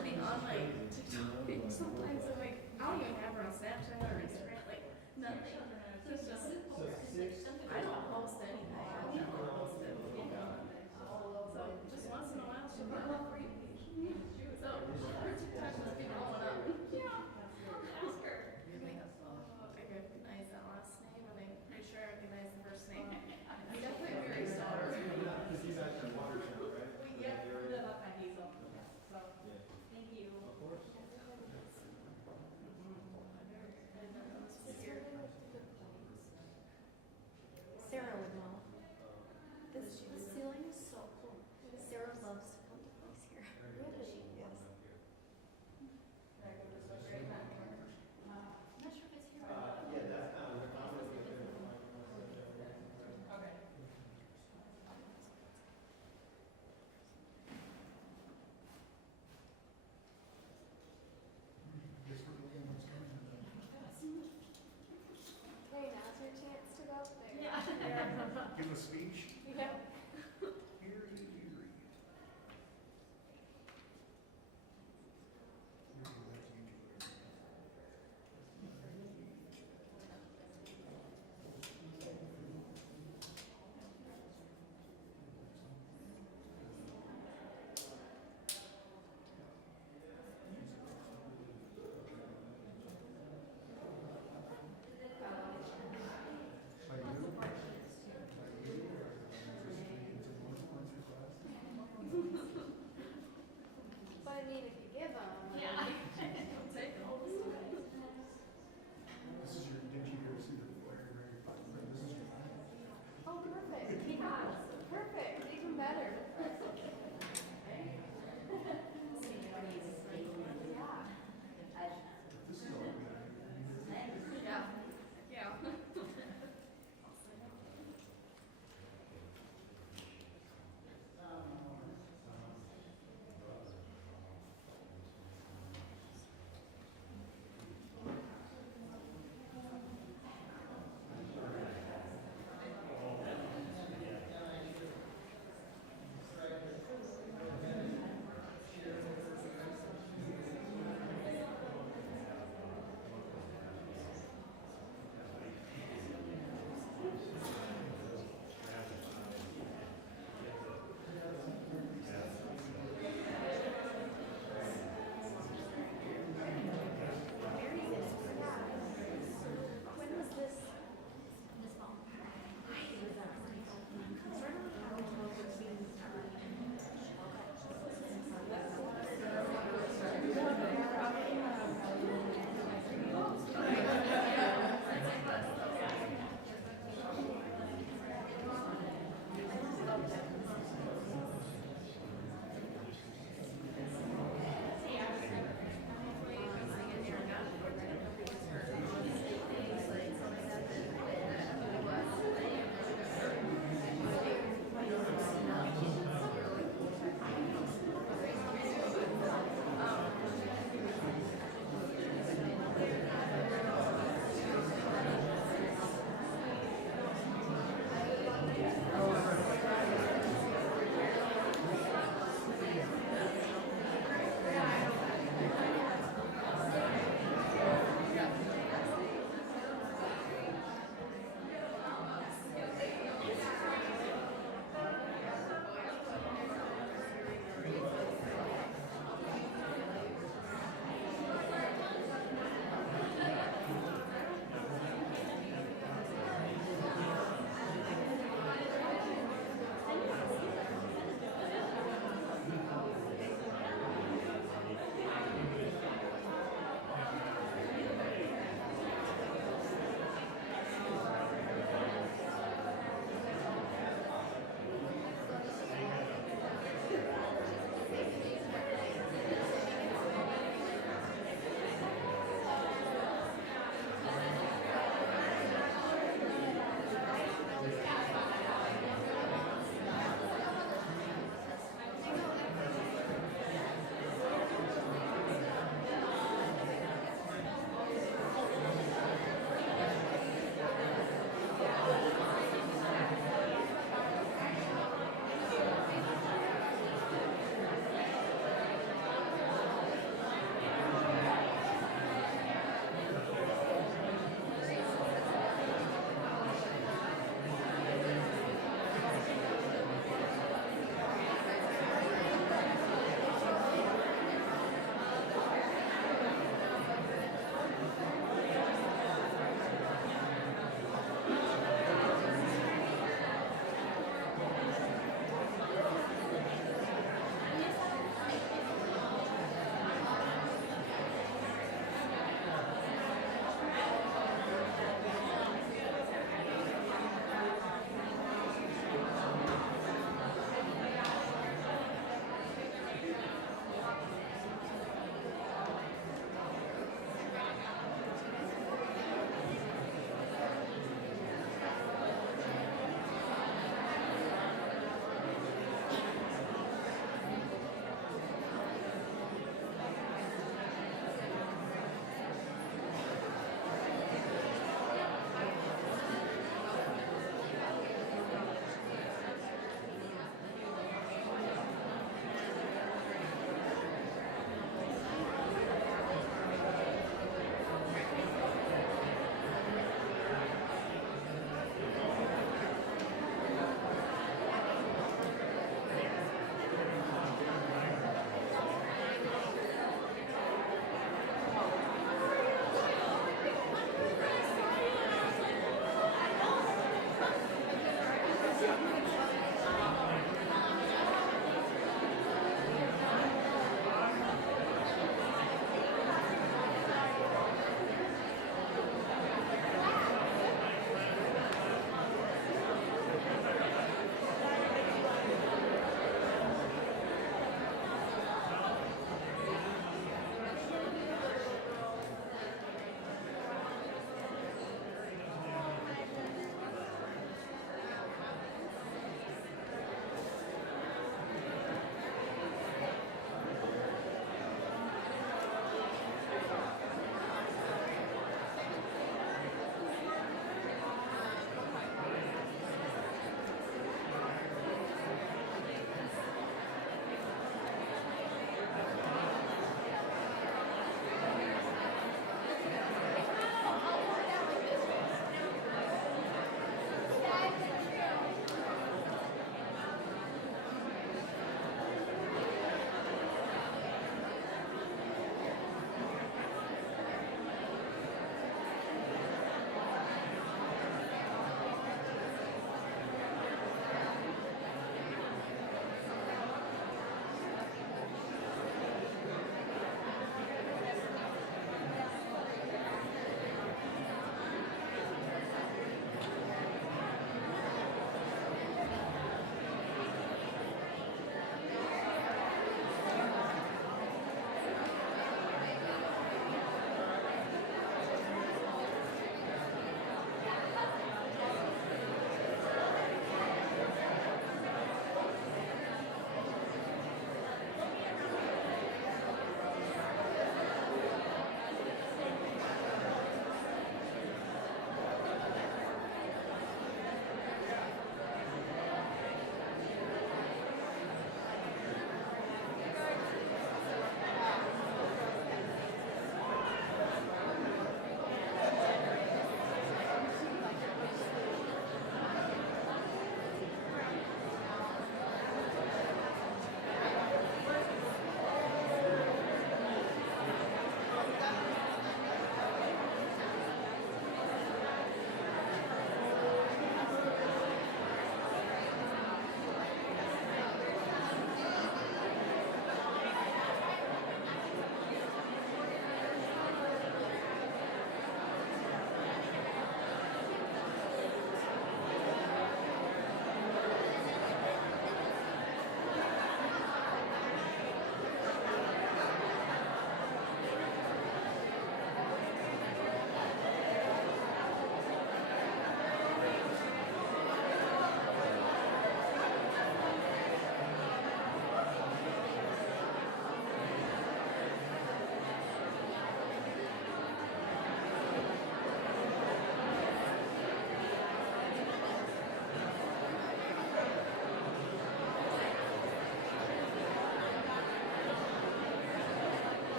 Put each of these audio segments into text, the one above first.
she'll be on my TikTok page sometimes. I'm like, I don't even have her on Snapchat or Instagram, like nothing. So it's just, I don't post anything. I don't post it. So just once in a while she'll be on free. So her TikTok must be blowing up. Yeah, I'll ask her. I'm like, oh, I recognize that last name, and I'm pretty sure I recognize the first name. I'm definitely Mary's daughter. Because he's actually Watertown, right? Yeah, we live up at Hazel. So, thank you. Of course. Sarah would know.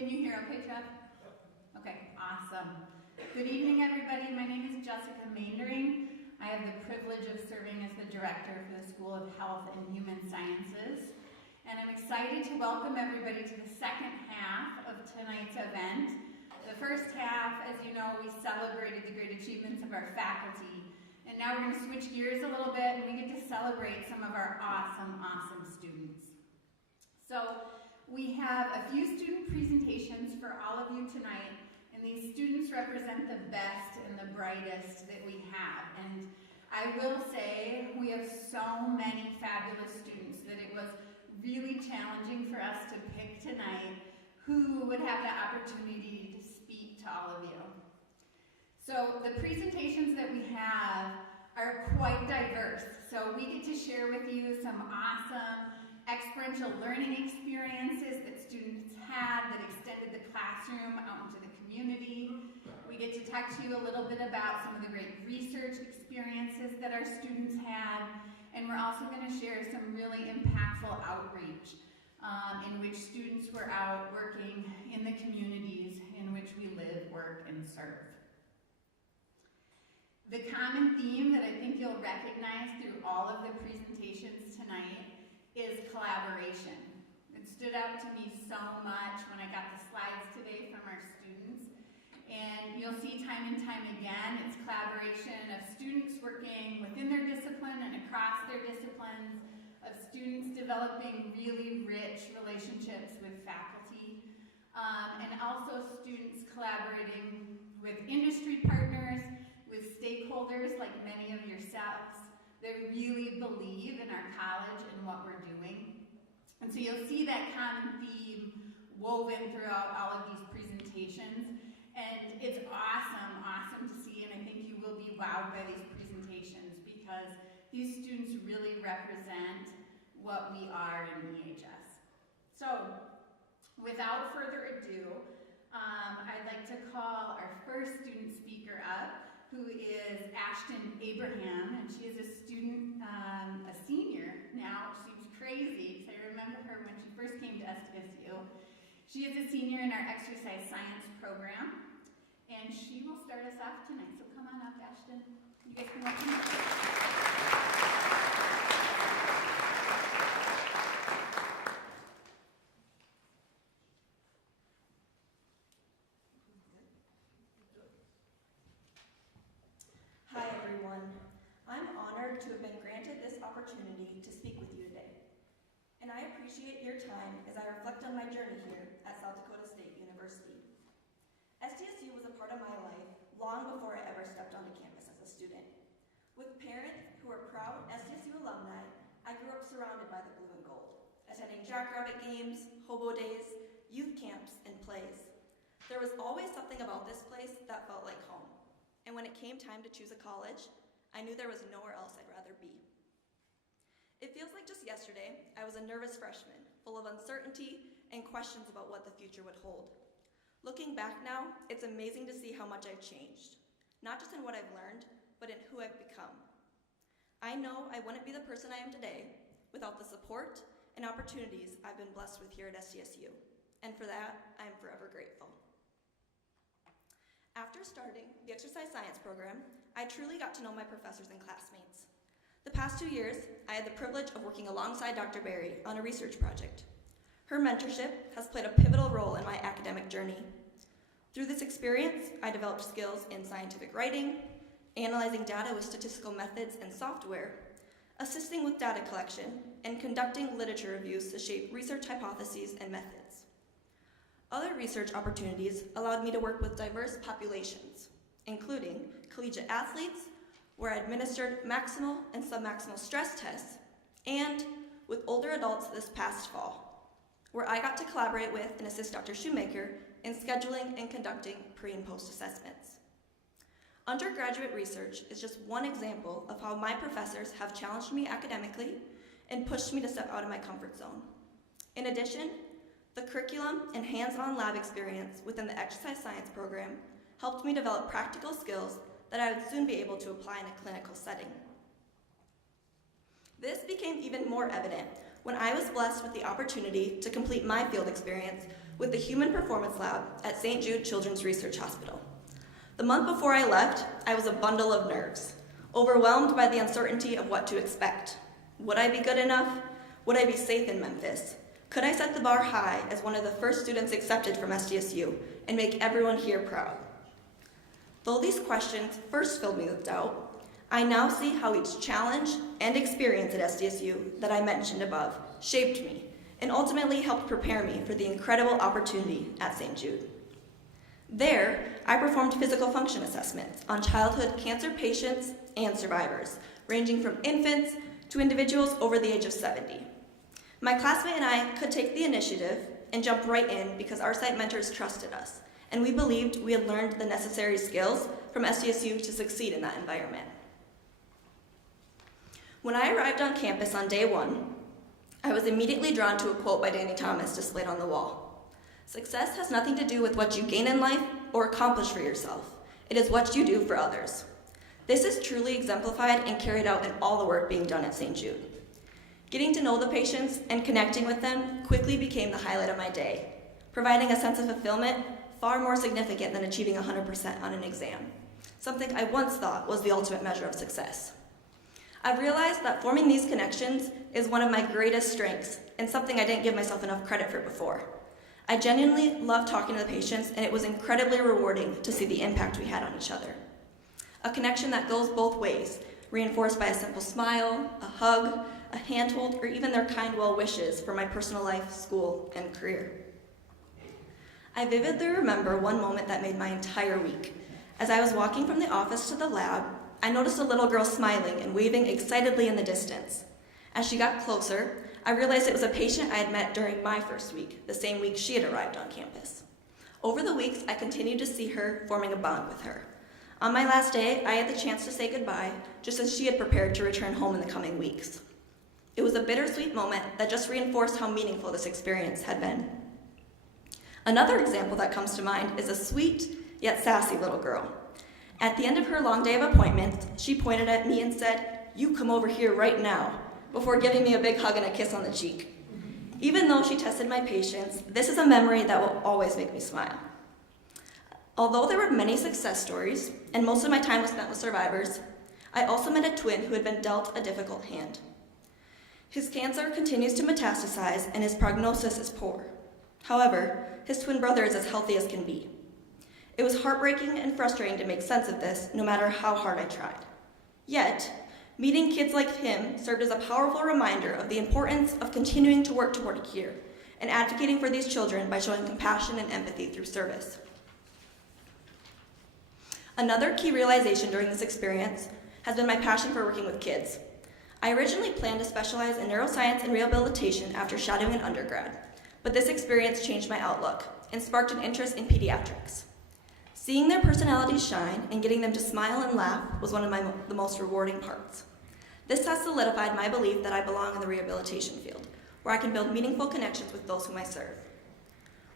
Can you hear okay, Jeff? Okay, awesome. Good evening, everybody. My name is Jessica Maindering. I have the privilege of serving as the director for the School of Health and Human Sciences. And I'm excited to welcome everybody to the second half of tonight's event. The first half, as you know, we celebrated the great achievements of our faculty. And now we're going to switch gears a little bit and we get to celebrate some of our awesome students. So we have a few student presentations for all of you tonight, and these students represent the best and the brightest that we have. And I will say we have so many fabulous students that it was really challenging for us to pick tonight who would have the opportunity to speak to all of you. So the presentations that we have are quite diverse. So we get to share with you some awesome experiential learning experiences that students had that extended the classroom out into the community. We get to talk to you a little bit about some of the great research experiences that our students had, and we're also going to share some really impactful outreach in which students were out working in the communities in which we live, work, and serve. The common theme that I think you'll recognize through all of the presentations tonight is collaboration. It stood out to me so much when I got the slides today from our students. And you'll see time and time again, it's collaboration of students working within their discipline and across their disciplines, of students developing really rich relationships with faculty, and also students collaborating with industry partners, with stakeholders like many of yourselves that really believe in our college and what we're doing. And so you'll see that common theme woven throughout all of these presentations. And it's awesome to see, and I think you will be wowed by these presentations because these students really represent what we are in EHS. So, without further ado, I'd like to call our first student speaker up, who is Ashton Abraham, and she is a student, a senior now, which seems crazy, because I remember her when she first came to SDSU. She is a senior in our exercise science program, and she will start us off tonight. So come on up, Ashton. You guys can welcome her. Hi everyone. I'm honored to have been granted this opportunity to speak with you today. And I appreciate your time as I reflect on my journey here at South Dakota State University. SDSU was a part of my life long before I ever stepped onto campus as a student. With parents who are proud SDSU alumni, I grew up surrounded by the blue and gold, attending Jackrabbit games, hobo days, youth camps, and plays. There was always something about this place that felt like home. And when it came time to choose a college, I knew there was nowhere else I'd rather be. It feels like just yesterday, I was a nervous freshman, full of uncertainty and questions about what the future would hold. Looking back now, it's amazing to see how much I've changed, not just in what I've learned, but in who I've become. I know I wouldn't be the person I am today without the support and opportunities I've been blessed with here at SDSU, and for that, I am forever grateful. After starting the exercise science program, I truly got to know my professors and classmates. The past 2 years, I had the privilege of working alongside Dr. Berry on a research project. Her mentorship has played a pivotal role in my academic journey. Through this experience, I developed skills in scientific writing, analyzing data with statistical methods and software, assisting with data collection, and conducting literature reviews to shape research hypotheses and methods. Other research opportunities allowed me to work with diverse populations, including collegiate athletes, where I administered maximal and submaximal stress tests, and with older adults this past fall, where I got to collaborate with and assist Dr. Shoemaker in scheduling and conducting pre- and post-assessments. Undergraduate research is just one example of how my professors have challenged me academically and pushed me to step out of my comfort zone. In addition, the curriculum and hands-on lab experience within the exercise science program helped me develop practical skills that I would soon be able to apply in a clinical setting. This became even more evident when I was blessed with the opportunity to complete my field experience with the Human Performance Lab at St. Jude Children's Research Hospital. The month before I left, I was a bundle of nerves, overwhelmed by the uncertainty of what to expect. Would I be good enough? Would I be safe in Memphis? Could I set the bar high as one of the first students accepted from SDSU and make everyone here proud? Though these questions first filled me with doubt, I now see how each challenge and experience at SDSU that I mentioned above shaped me and ultimately helped prepare me for the incredible opportunity at St. Jude. There, I performed physical function assessments on childhood cancer patients and survivors, ranging from infants to individuals over the age of 70. My classmate and I could take the initiative and jump right in because our site mentors trusted us, and we believed we had learned the necessary skills from SDSU to succeed in that environment. When I arrived on campus on day one, I was immediately drawn to a quote by Danny Thomas displayed on the wall. "Success has nothing to do with what you gain in life or accomplish for yourself. It is what you do for others." This is truly exemplified and carried out in all the work being done at St. Jude. Getting to know the patients and connecting with them quickly became the highlight of my day, providing a sense of fulfillment far more significant than achieving 100% on an exam, something I once thought was the ultimate measure of success. I've realized that forming these connections is one of my greatest strengths and something I didn't give myself enough credit for before. I genuinely love talking to the patients, and it was incredibly rewarding to see the impact we had on each other. A connection that goes both ways, reinforced by a simple smile, a hug, a handhold, or even their kind well wishes for my personal life, school, and career. I vividly remember one moment that made my entire week. As I was walking from the office to the lab, I noticed a little girl smiling and waving excitedly in the distance. As she got closer, I realized it was a patient I had met during my first week, the same week she had arrived on campus. Over the weeks, I continued to see her, forming a bond with her. On my last day, I had the chance to say goodbye, just as she had prepared to return home in the coming weeks. It was a bittersweet moment that just reinforced how meaningful this experience had been. Another example that comes to mind is a sweet, yet sassy little girl. At the end of her long day of appointments, she pointed at me and said, "You come over here right now," before giving me a big hug and a kiss on the cheek. Even though she tested my patience, this is a memory that will always make me smile. Although there were many success stories, and most of my time was spent with survivors, I also met a twin who had been dealt a difficult hand. His cancer continues to metastasize and his prognosis is poor. However, his twin brother is as healthy as can be. It was heartbreaking and frustrating to make sense of this, no matter how hard I tried. Yet, meeting kids like him served as a powerful reminder of the importance of continuing to work toward a cure and advocating for these children by showing compassion and empathy through service. Another key realization during this experience has been my passion for working with kids. I originally planned to specialize in neuroscience and rehabilitation after shadowing an undergrad, but this experience changed my outlook and sparked an interest in pediatrics. Seeing their personalities shine and getting them to smile and laugh was one of the most rewarding parts. This has solidified my belief that I belong in the rehabilitation field, where I can build meaningful connections with those whom I serve.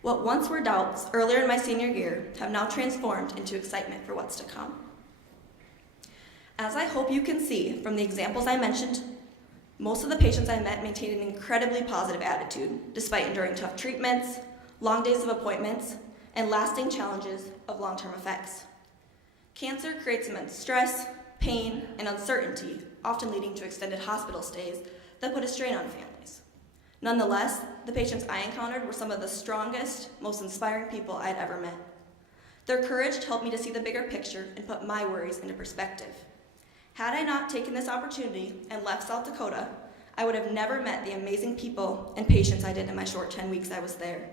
What once were doubts earlier in my senior year have now transformed into excitement for what's to come. As I hope you can see from the examples I mentioned, most of the patients I met maintained an incredibly positive attitude, despite enduring tough treatments, long days of appointments, and lasting challenges of long-term effects. Cancer creates immense stress, pain, and uncertainty, often leading to extended hospital stays that put a strain on families. Nonetheless, the patients I encountered were some of the strongest, most inspiring people I had ever met. Their courage helped me to see the bigger picture and put my worries into perspective. Had I not taken this opportunity and left South Dakota, I would have never met the amazing people and patients I did in my short 10 weeks I was there.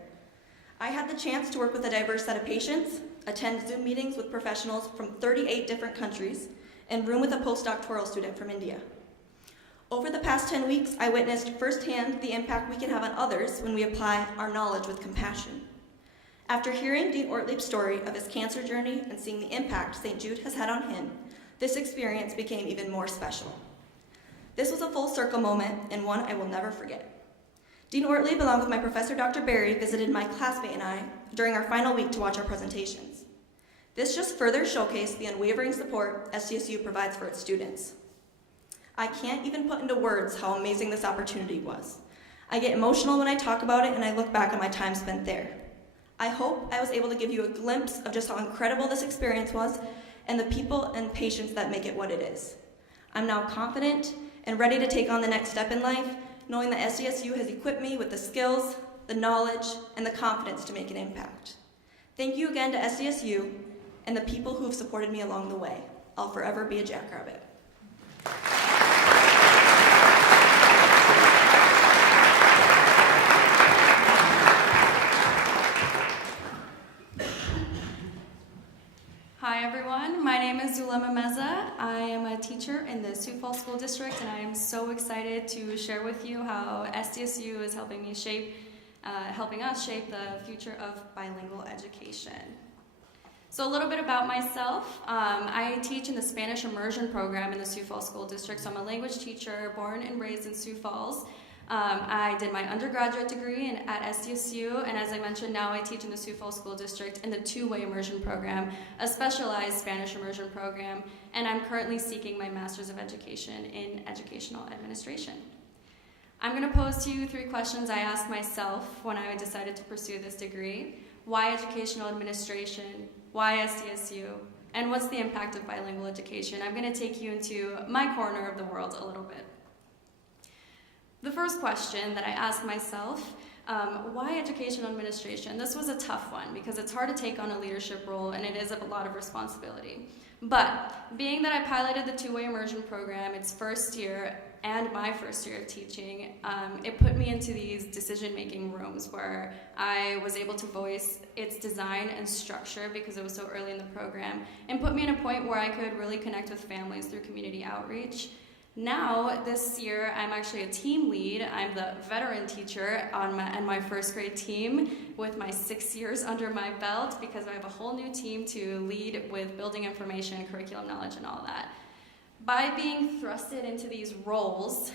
I had the chance to work with a diverse set of patients, attend Zoom meetings with professionals from 38 different countries, and room with a postdoctoral student from India. Over the past 10 weeks, I witnessed firsthand the impact we can have on others when we apply our knowledge with compassion. After hearing Dean Ortlieb's story of his cancer journey and seeing the impact St. Jude has had on him, this experience became even more special. This was a full circle moment and one I will never forget. Dean Ortlieb, along with my professor, Dr. Berry, visited my classmate and I during our final week to watch our presentations. This just further showcased the unwavering support SDSU provides for its students. I can't even put into words how amazing this opportunity was. I get emotional when I talk about it and I look back on my time spent there. I hope I was able to give you a glimpse of just how incredible this experience was and the people and patients that make it what it is. I'm now confident and ready to take on the next step in life, knowing that SDSU has equipped me with the skills, the knowledge, and the confidence to make an impact. Thank you again to SDSU and the people who have supported me along the way. I'll forever be a jackrabbit. Hi everyone, my name is Zulema Meza. I am a teacher in the Sioux Falls School District, and I am so excited to share with you how SDSU is helping us shape the future of bilingual education. So a little bit about myself. I teach in the Spanish immersion program in the Sioux Falls School District, so I'm a language teacher born and raised in Sioux Falls. I did my undergraduate degree at SDSU, and as I mentioned, now I teach in the Sioux Falls School District in the two-way immersion program, a specialized Spanish immersion program, and I'm currently seeking my Master's of Education in Educational Administration. I'm going to pose to you 3 questions I asked myself when I decided to pursue this degree. Why educational administration? Why SDSU? And what's the impact of bilingual education? I'm going to take you into my corner of the world a little bit. The first question that I asked myself, why educational administration? This was a tough one because it's hard to take on a leadership role and it is a lot of responsibility. But being that I piloted the two-way immersion program, its first year and my first year of teaching, it put me into these decision-making rooms where I was able to voice its design and structure because it was so early in the program, and put me in a point where I could really connect with families through community outreach. Now, this year, I'm actually a team lead. I'm the veteran teacher on my first grade team with my 6 years under my belt because I have a whole new team to lead with building information, curriculum knowledge, and all that. By being thrusted into these roles,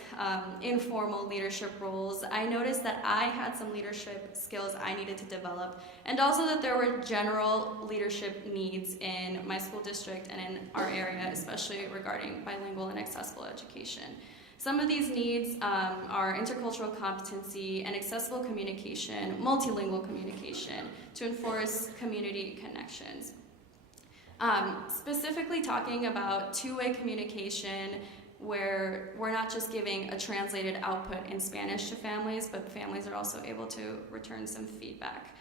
informal leadership roles, I noticed that I had some leadership skills I needed to develop, and also that there were general leadership needs in my school district and in our area, especially regarding bilingual and accessible education. Some of these needs are intercultural competency and accessible communication, multilingual communication to enforce community connections. Specifically talking about two-way communication where we're not just giving a translated output in Spanish to families, but families are also able to return some feedback.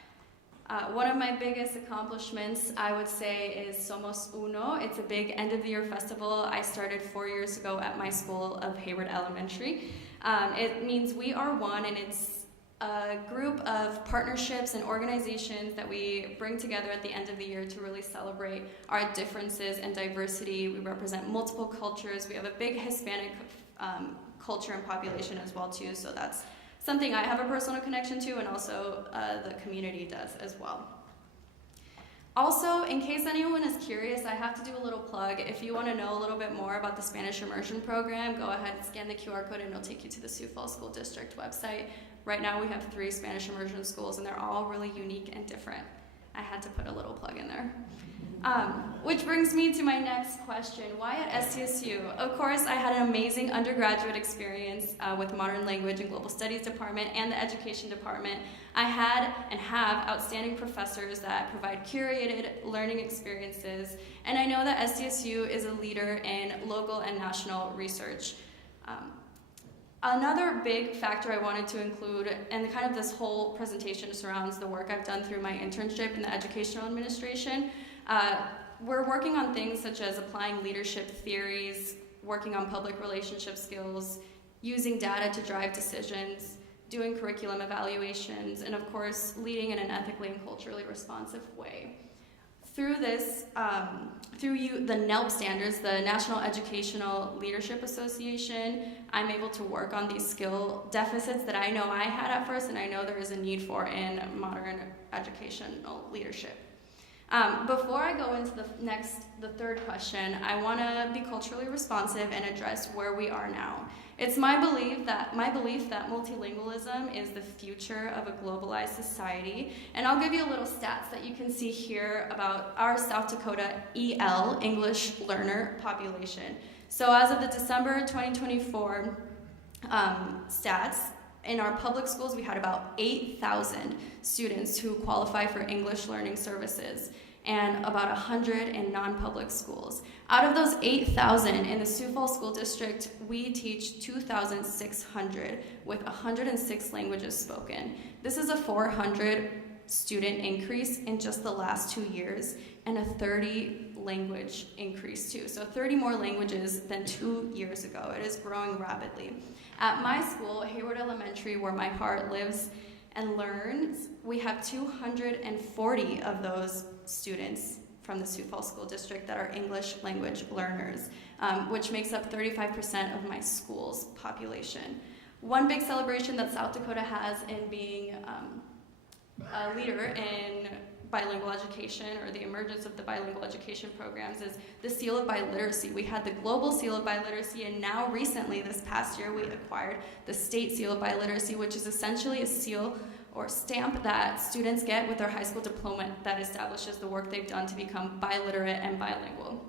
One of my biggest accomplishments, I would say, is Somos Uno. It's a big end-of-the-year festival I started 4 years ago at my school of Hayward Elementary. It means we are one, and it's a group of partnerships and organizations that we bring together at the end of the year to really celebrate our differences and diversity. We represent multiple cultures. We have a big Hispanic culture and population as well too, so that's something I have a personal connection to, and also the community does as well. Also, in case anyone is curious, I have to do a little plug. If you want to know a little bit more about the Spanish immersion program, go ahead and scan the QR code and it'll take you to the Sioux Falls School District website. Right now we have 3 Spanish immersion schools and they're all really unique and different. I had to put a little plug in there. Which brings me to my next question. Why at SDSU? Of course, I had an amazing undergraduate experience with Modern Language and Global Studies Department and the Education Department. I had and have outstanding professors that provide curated learning experiences, and I know that SDSU is a leader in local and national research. Another big factor I wanted to include, and kind of this whole presentation surrounds the work I've done through my internship in the educational administration. We're working on things such as applying leadership theories, working on public relationship skills, using data to drive decisions, doing curriculum evaluations, and of course, leading in an ethically and culturally responsive way. Through this, the NELP standards, the National Educational Leadership Association, I'm able to work on these skill deficits that I know I had at first and I know there is a need for in modern educational leadership. Before I go into the third question, I want to be culturally responsive and address where we are now. It's my belief that multilingualism is the future of a globalized society, and I'll give you a little stats that you can see here about our South Dakota EL, English learner population. So as of the December 2024 stats, in our public schools, we had about 8,000 students who qualify for English learning services, and about 100 in non-public schools. Out of those 8,000 in the Sioux Falls School District, we teach 2,600 with 106 languages spoken. This is a 400 student increase in just the last 2 years, and a 30 language increase too. So 30 more languages than 2 years ago. It is growing rapidly. At my school, Hayward Elementary, where my heart lives and learns, we have 240 of those students from the Sioux Falls School District that are English language learners, which makes up 35% of my school's population. One big celebration that South Dakota has in being a leader in bilingual education, or the emergence of the bilingual education programs, is the Seal of Biliteracy. We had the Global Seal of Biliteracy, and now recently, this past year, we acquired the State Seal of Biliteracy, which is essentially a seal or stamp that students get with their high school diploma that establishes the work they've done to become biliterate and bilingual.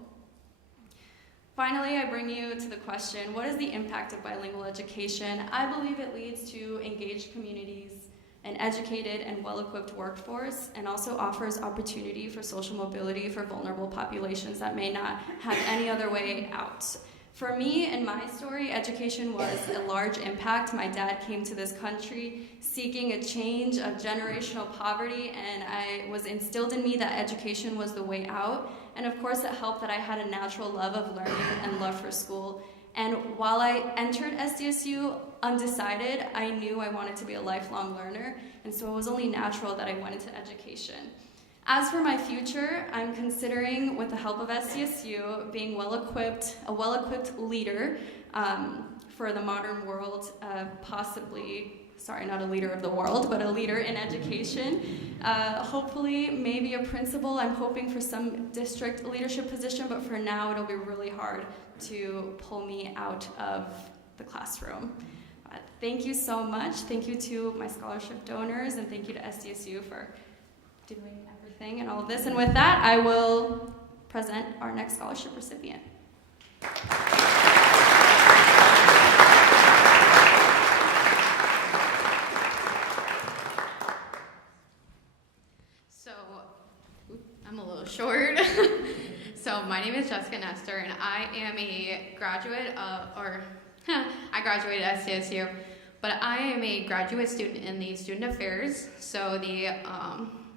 Finally, I bring you to the question, what is the impact of bilingual education? I believe it leads to engaged communities, an educated and well-equipped workforce, and also offers opportunity for social mobility for vulnerable populations that may not have any other way out. For me, in my story, education was a large impact. My dad came to this country seeking a change of generational poverty, and it was instilled in me that education was the way out. And of course, it helped that I had a natural love of learning and love for school. And while I entered SDSU undecided, I knew I wanted to be a lifelong learner, and so it was only natural that I went into education. As for my future, I'm considering, with the help of SDSU, being a well-equipped leader for the modern world, not a leader of the world, but a leader in education. Hopefully, maybe a principal. I'm hoping for some district leadership position, but for now, it'll be really hard to pull me out of the classroom. Thank you so much. Thank you to my scholarship donors, and thank you to SDSU for doing everything and all of this. And with that, I will present our next scholarship recipient. So, I'm a little short. So my name is Jessica Nestor, and I am a graduate I graduated at SDSU, but I am a graduate student in the Student Affairs, so the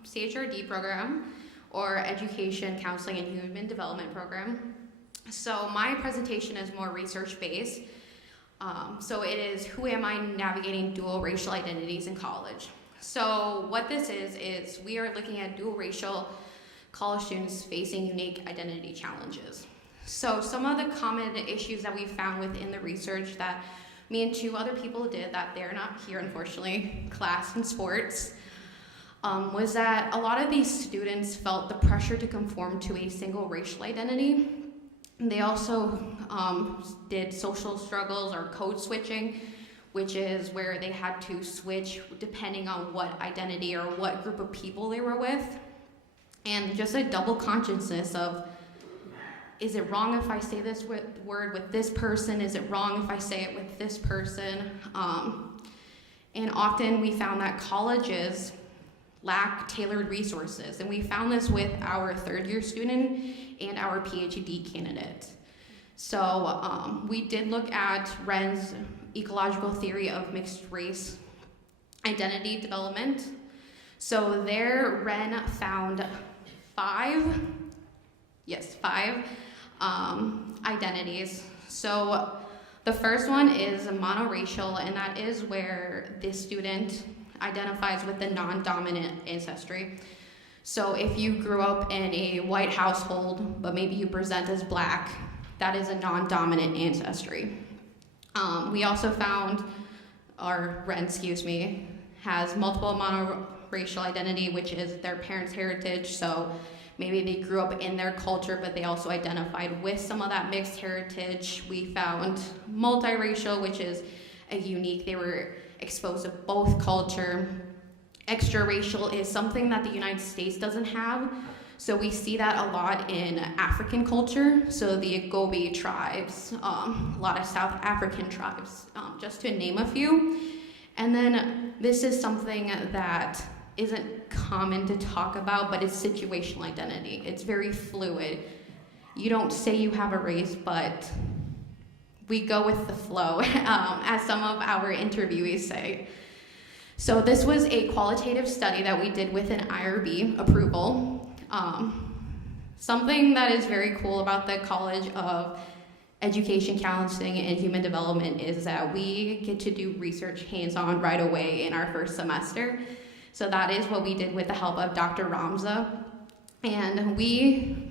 CHRD program, or Education, Counseling, and Human Development program. So my presentation is more research-based. So it is, who am I navigating dual racial identities in college? So what this is we are looking at dual racial college students facing unique identity challenges. So some of the common issues that we found within the research that me and two other people did, that they're not here unfortunately, class and sports, was that a lot of these students felt the pressure to conform to a single racial identity. They also did social struggles or code switching, which is where they had to switch depending on what identity or what group of people they were with. And just a double consciousness of, is it wrong if I say this word with this person? Is it wrong if I say it with this person? And often we found that colleges lack tailored resources. And we found this with our third-year student and our PhD candidate. So we did look at Wren's ecological theory of mixed race identity development. So there, Wren found five identities. So the first one is monoracial, and that is where the student identifies with the non-dominant ancestry. So if you grew up in a white household, but maybe you present as black, that is a non-dominant ancestry. We also found, Wren, has multiple monoracial identity, which is their parents' heritage. So maybe they grew up in their culture, but they also identified with some of that mixed heritage. We found multiracial, which is a unique, they were exposed to both culture. Extraracial is something that the United States doesn't have. So we see that a lot in African culture. So the Agobe tribes, a lot of South African tribes, just to name a few. And then this is something that isn't common to talk about, but it's situational identity. It's very fluid. You don't say you have a race, but we go with the flow, as some of our interviewees say. So this was a qualitative study that we did with an IRB approval. Something that is very cool about the College of Education, Counseling, and Human Development is that we get to do research hands-on right away in our first semester. So that is what we did with the help of Dr. Ramza. And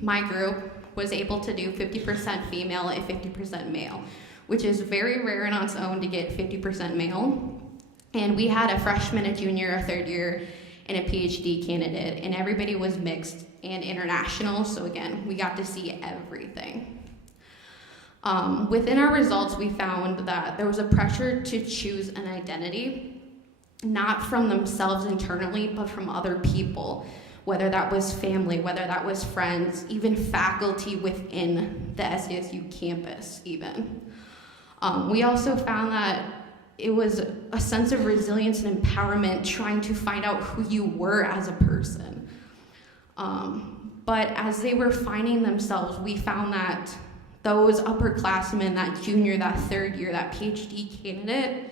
my group, was able to do 50% female and 50% male, which is very rare on its own to get 50% male. And we had a freshman, a junior, a third year, and a PhD candidate, and everybody was mixed and international, so again, we got to see everything. Within our results, we found that there was a pressure to choose an identity, not from themselves internally, but from other people, whether that was family, whether that was friends, even faculty within the SDSU campus even. We also found that it was a sense of resilience and empowerment trying to find out who you were as a person. But as they were finding themselves, we found that those upperclassmen, that junior, that third year, that PhD candidate,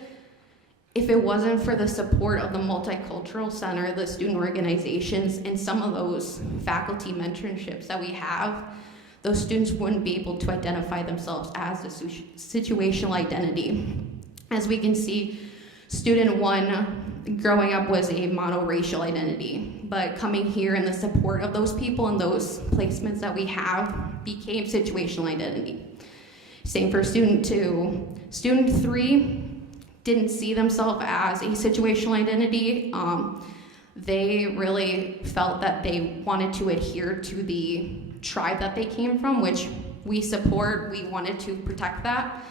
if it wasn't for the support of the Multicultural Center, the student organizations, and some of those faculty mentorships that we have, those students wouldn't be able to identify themselves as a situational identity. As we can see, student 1 growing up was a monoracial identity, but coming here and the support of those people and those placements that we have became situational identity. Same for student 2. Student 3 didn't see themselves as a situational identity. They really felt that they wanted to adhere to the tribe that they came from, which we support. We wanted to protect that.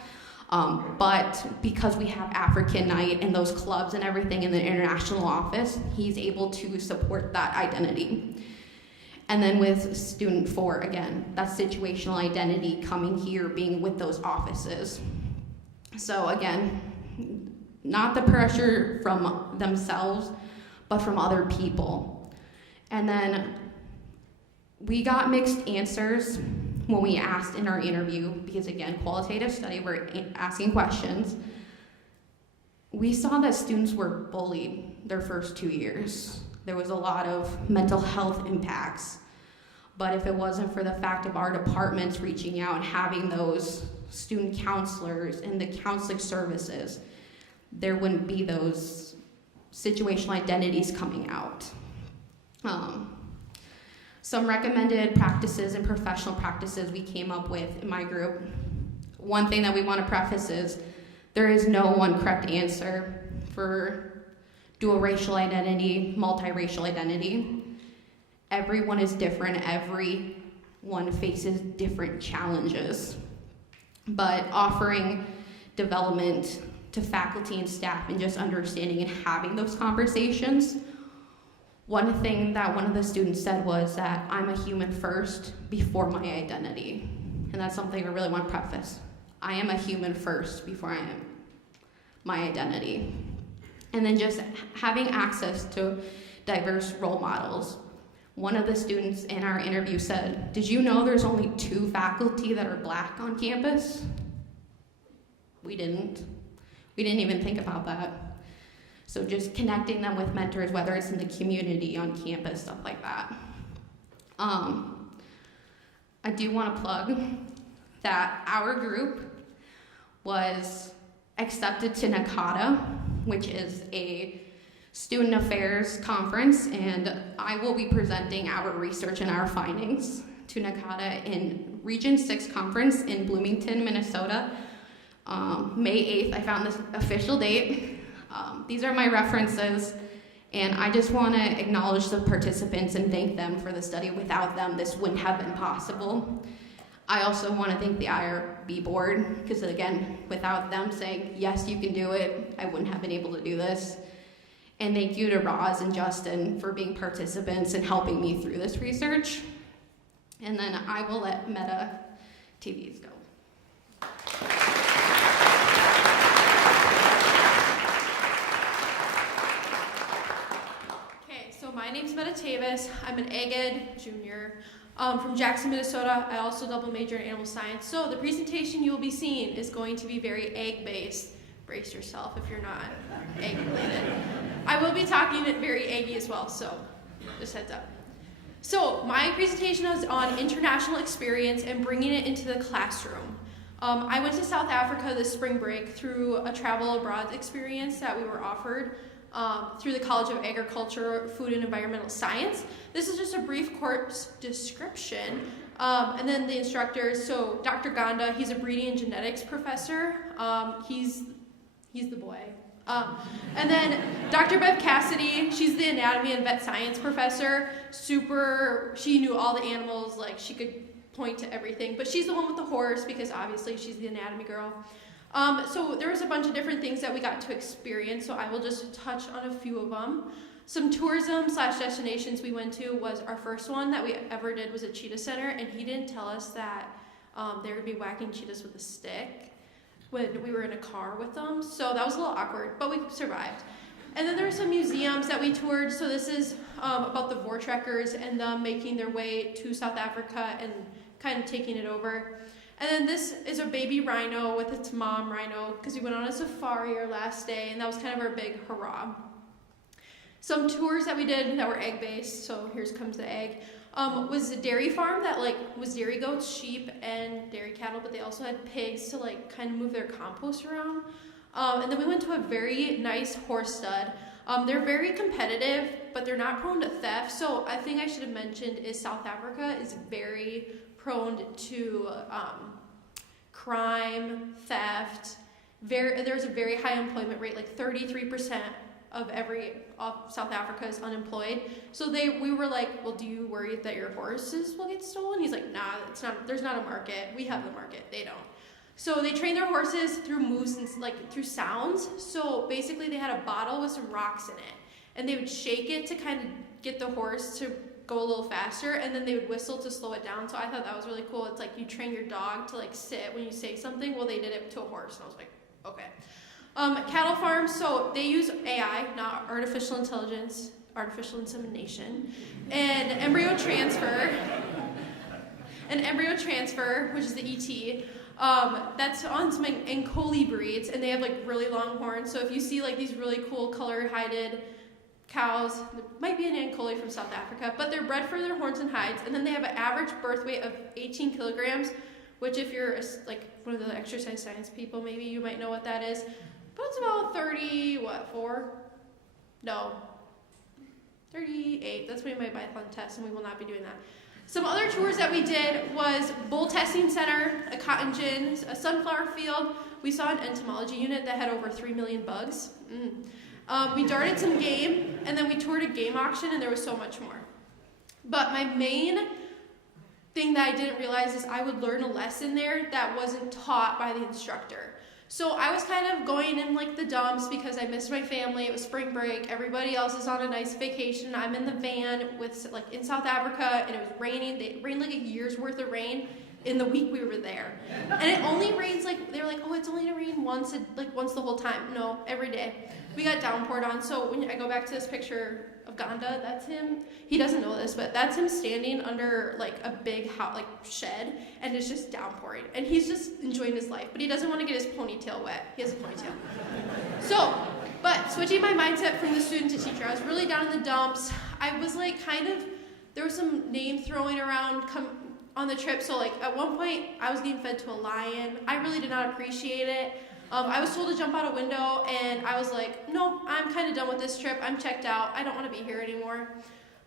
But because we have African Night and those clubs and everything in the international office, he's able to support that identity. And then with student 4, again, that situational identity coming here, being with those offices. So again, not the pressure from themselves, but from other people. And then we got mixed answers when we asked in our interview, because again, qualitative study, we're asking questions. We saw that students were bullied their first 2 years. There was a lot of mental health impacts. But if it wasn't for the fact of our departments reaching out and having those student counselors and the counseling services, there wouldn't be those situational identities coming out. Some recommended practices and professional practices we came up with in my group. One thing that we want to preface is there is no one correct answer for dual racial identity, multiracial identity. Everyone is different, everyone faces different challenges. But offering development to faculty and staff and just understanding and having those conversations. One thing that one of the students said was that I'm a human first before my identity. And that's something I really want to preface. I am a human first before I am my identity. And then just having access to diverse role models. One of the students in our interview said, "Did you know there's only 2 faculty that are Black on campus?" We didn't. We didn't even think about that. So just connecting them with mentors, whether it's in the community, on campus, stuff like that. I do want to plug that our group was accepted to Dakota, which is a student affairs conference, and I will be presenting our research and our findings to Dakota in Region 6 conference in Bloomington, Minnesota. May 8th, I found this official date. These are my references, and I just want to acknowledge the participants and thank them for the study. Without them, this wouldn't have been possible. I also want to thank the IRB board, because again, without them saying, yes, you can do it, I wouldn't have been able to do this. And thank you to Roz and Justin for being participants and helping me through this research. And then I will let Meta TVs go. my name's Meta Tavis. I'm an ag ed junior from Jackson, Minnesota. I also double major in animal science. So the presentation you will be seeing is going to be very egg-based. Brace yourself if you're not egg related. I will be talking very eggy as well, so just heads up. So my presentation is on international experience and bringing it into the classroom. I went to South Africa this spring break through a travel abroad experience that we were offered through the College of Agriculture, Food and Environmental Science. This is just a brief course description. And then the instructors, so Dr. Ganda, he's a breeding and genetics professor. He's the boy. And then Dr. Bev Cassidy, she's the anatomy and vet science professor. She knew all the animals, like she could point to everything, but she's the one with the horse because obviously she's the anatomy girl. So there was a bunch of different things that we got to experience, so I will just touch on a few of them. Some tourism/destinations we went to was our first one that we ever did was a cheetah center, and he didn't tell us that they would be whacking cheetahs with a stick when we were in a car with them, so that was a little awkward, but we survived. And then there were some museums that we toured, so this is about the Voortrekkers and them making their way to South Africa and kind of taking it over. And then this is a baby rhino with its mom rhino, because we went on a safari our last day, and that was kind of our big hurrah. Some tours that we did that were egg-based, so here comes the egg, was a dairy farm that was dairy goats, sheep, and dairy cattle, but they also had pigs to kind of move their compost around. And then we went to a very nice horse stud. They're very competitive, but they're not prone to theft. So I think I should have mentioned is South Africa is very prone to crime, theft. There's a very high employment rate, like 33% of South Africa is unemployed. So we were like, well, do you worry that your horses will get stolen? He's like, nah, there's not a market. We have the market, they don't. So they train their horses through moves and through sounds. So basically they had a bottle with some rocks in it, and they would shake it to kind of get the horse to go a little faster, and then they would whistle to slow it down. So I thought that was really cool. It's like you train your dog to sit when you say something. Well, they did it to a horse, and I was like, okay. Cattle farms, so they use AI, not artificial intelligence, artificial insemination, and embryo transfer, which is the ET. That's on some Ankoli breeds, and they have really long horns. So if you see these really cool color-hided cows, it might be an Ankoli from South Africa, but they're bred for their horns and hides, and then they have an average birth weight of 18 kilograms, which if you're one of the exercise science people, maybe you might know what that is. But it's about 38. That's when my biathlon test, and we will not be doing that. Some other tours that we did was bull testing center, a cotton gin, a sunflower field. We saw an entomology unit that had over 3 million bugs. We darted some game, and then we toured a game auction, and there was so much more. But my main thing that I didn't realize is I would learn a lesson there that wasn't taught by the instructor. So I was kind of going in the dumps because I missed my family. It was spring break. Everybody else is on a nice vacation. I'm in the van in South Africa, and it was raining. It rained a year's worth of rain in the week we were there. And it only rains they were oh, it's only gonna rain once the whole time. No, every day. We got downpoured on. So when I go back to this picture of Ganda, that's him. He doesn't know this, but that's him standing under a big house, shed, and it's just downpouring. And he's just enjoying his life, but he doesn't want to get his ponytail wet. He has a ponytail. So, but switching my mindset from the student to teacher, I was really down in the dumps. I was there was some name throwing around on the trip. So at one point I was getting fed to a lion. I really did not appreciate it. I was told to jump out a window, and I was like, no, I'm kind of done with this trip. I'm checked out. I don't want to be here anymore.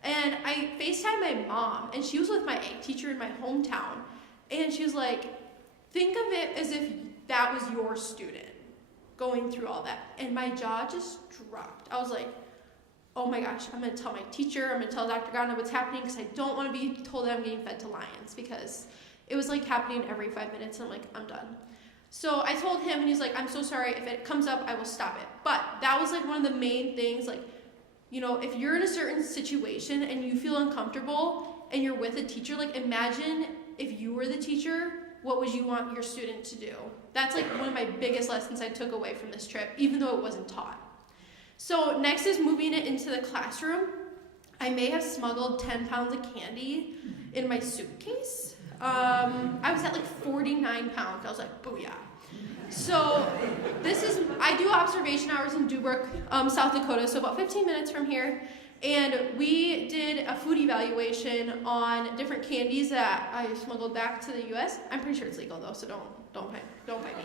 And I FaceTimed my mom, and she was with my ag teacher in my hometown. And she was like, think of it as if that was your student going through all that. And my jaw just dropped. I was like, oh my gosh, I'm going to tell my teacher, I'm going to tell Dr. Ganda what's happening, because I don't want to be told that I'm getting fed to lions, because it was happening every 5 minutes, and I'm like, I'm done. So I told him, and he's like, I'm so sorry, if it comes up, I will stop it. But that was one of the main things, if you're in a certain situation and you feel uncomfortable and you're with a teacher, imagine if you were the teacher, what would you want your student to do? That's one of my biggest lessons I took away from this trip, even though it wasn't taught. So next is moving it into the classroom. I may have smuggled 10 pounds of candy in my suitcase. I was at like 49 pounds. I was like, booyah. So I do observation hours in Dubrook, South Dakota, so about 15 minutes from here. And we did a food evaluation on different candies that I smuggled back to the US. I'm pretty sure it's legal though, so don't fight me.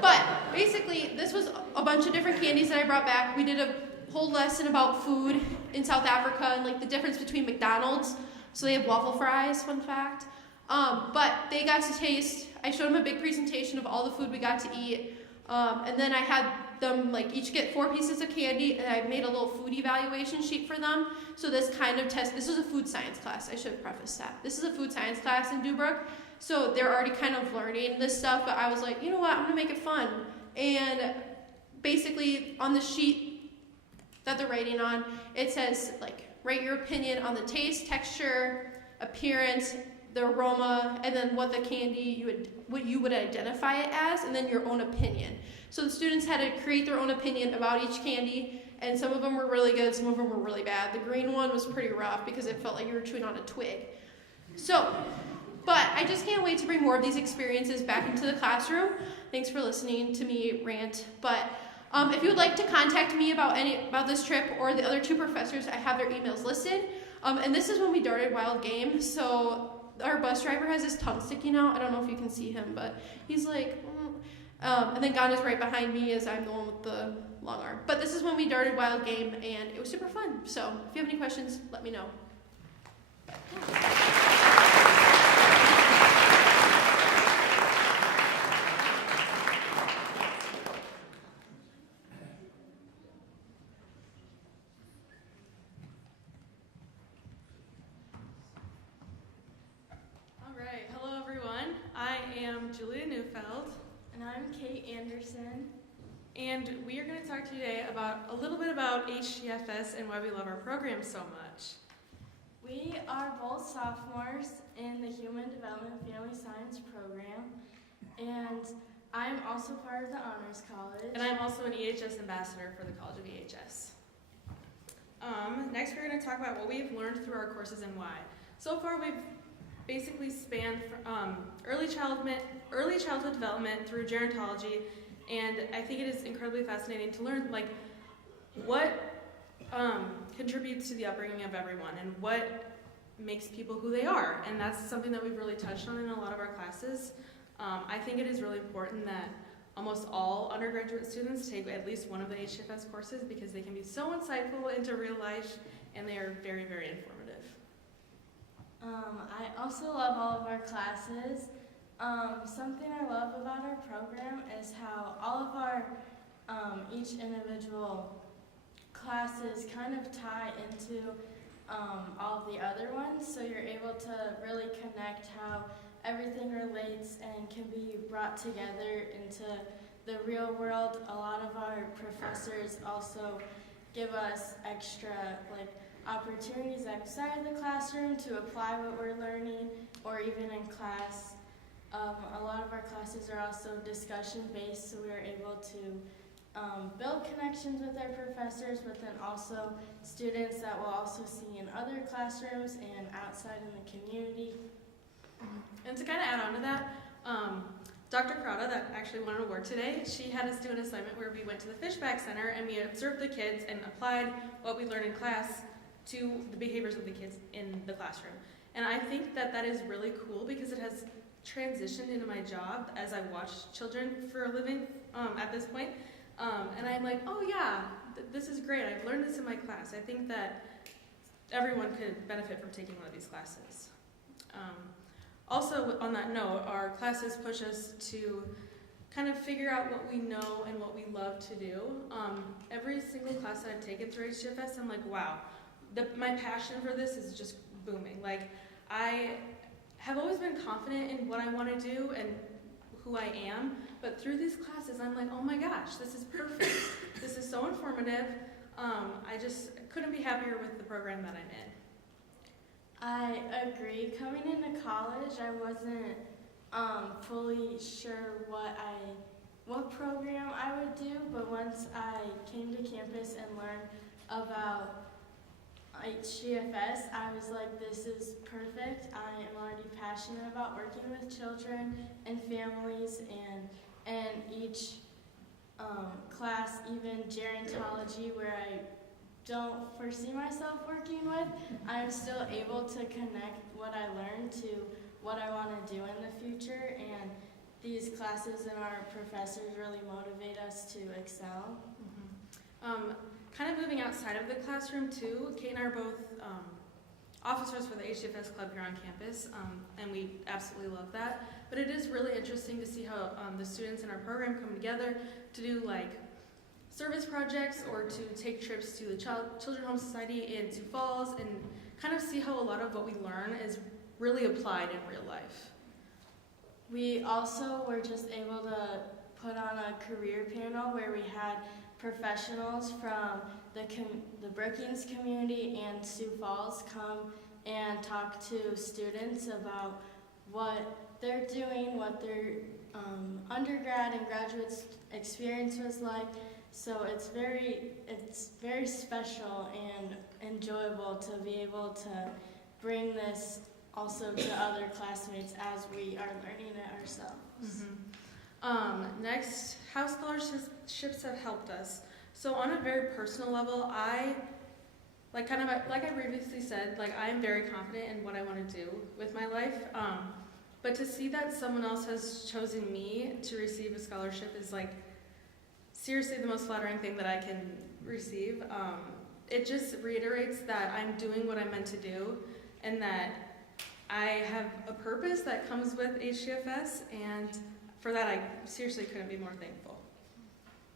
But basically, this was a bunch of different candies that I brought back. We did a whole lesson about food in South Africa and like the difference between McDonald's. So they have waffle fries, fun fact. But they got to taste, I showed them a big presentation of all the food we got to eat. And then I had them like each get 4 pieces of candy, and I made a little food evaluation sheet for them. So this kind of this was a food science class, I should have prefaced that. This is a food science class in Dubrook, so they're already kind of learning this stuff, but I was like, you know what, I'm gonna make it fun. And basically on the sheet that they're writing on, it says like, write your opinion on the taste, texture, appearance, the aroma, and then what the candy what you would identify it as, and then your own opinion. So the students had to create their own opinion about each candy, and some of them were really good, some of them were really bad. The green one was pretty rough because it felt like you were chewing on a twig. So, but I just can't wait to bring more of these experiences back into the classroom. Thanks for listening to me rant. But if you would like to contact me about this trip or the other 2 professors, I have their emails listed. And this is when we darted wild game. So our bus driver has his tongue sticking out. I don't know if you can see him, but he's like, and then Gon is right behind me as I'm the one with the long arm. But this is when we darted wild game, and it was super fun. So if you have any questions, let me know. Julia Neufeld. And I'm Kate Anderson. And we are going to talk to you today about a little bit about HDFS and why we love our program so much. We are both sophomores in the Human Development Family Science program, and I'm also part of the Honors College. And I'm also an EHS ambassador for the College of EHS. Next, we're going to talk about what we've learned through our courses and why. So far, we've basically spanned early childhood development through gerontology, and I think it is incredibly fascinating to learn like what contributes to the upbringing of everyone and what makes people who they are, and that's something that we've really touched on in a lot of our classes. I think it is really important that almost all undergraduate students take at least one of the HFS courses because they can be so insightful into real life, and they are very, very informative. I also love all of our classes. Something I love about our program is how all of our, each individual classes kind of tie into all of the other ones, so you're able to really connect how everything relates and can be brought together into the real world. A lot of our professors also give us extra opportunities outside of the classroom to apply what we're learning, or even in class. A lot of our classes are also discussion-based, so we're able to build connections with our professors, but then also students that we'll also see in other classrooms and outside in the community. And to kind of add on to that, Dr. Crowda, that actually won an award today, she had us do an assignment where we went to the Fishback Center and we observed the kids and applied what we learned in class to the behaviors of the kids in the classroom. And I think that that is really cool because it has transitioned into my job as I watch children for a living at this point. And I'm like, oh yeah, this is great. I've learned this in my class. I think that everyone could benefit from taking one of these classes. Also, on that note, our classes push us to kind of figure out what we know and what we love to do. Every single class that I've taken through HGFS, I'm like, wow, my passion for this is just booming. Like, I have always been confident in what I want to do and who I am, but through these classes, I'm like, oh my gosh, this is perfect. This is so informative. I just couldn't be happier with the program that I'm in. I agree. Coming into college, I wasn't fully sure what program I would do, but once I came to campus and learned about HGFS, I was like, this is perfect. I am already passionate about working with children and families, and each class, even gerontology, where I don't foresee myself working with, I'm still able to connect what I learned to what I want to do in the future, and these classes and our professors really motivate us to excel. Kind of moving outside of the classroom too, Kate and I are both officers for the HGFS club here on campus, and we absolutely love that. But it is really interesting to see how the students in our program come together to do like service projects or to take trips to the Children's Home Society in Sioux Falls, and kind of see how a lot of what we learn is really applied in real life. We also were just able to put on a career panel where we had professionals from the Brookings community and Sioux Falls come and talk to students about what they're doing, what their undergrad and graduate experience was like. So it's very special and enjoyable to be able to bring this also to other classmates as we are learning it ourselves. Next, how scholarships have helped us. So on a very personal level, I like I previously said, like I'm very confident in what I want to do with my life. But to see that someone else has chosen me to receive a scholarship is like seriously the most flattering thing that I can receive. It just reiterates that I'm doing what I'm meant to do, and that I have a purpose that comes with HGFS, and for that I seriously couldn't be more thankful.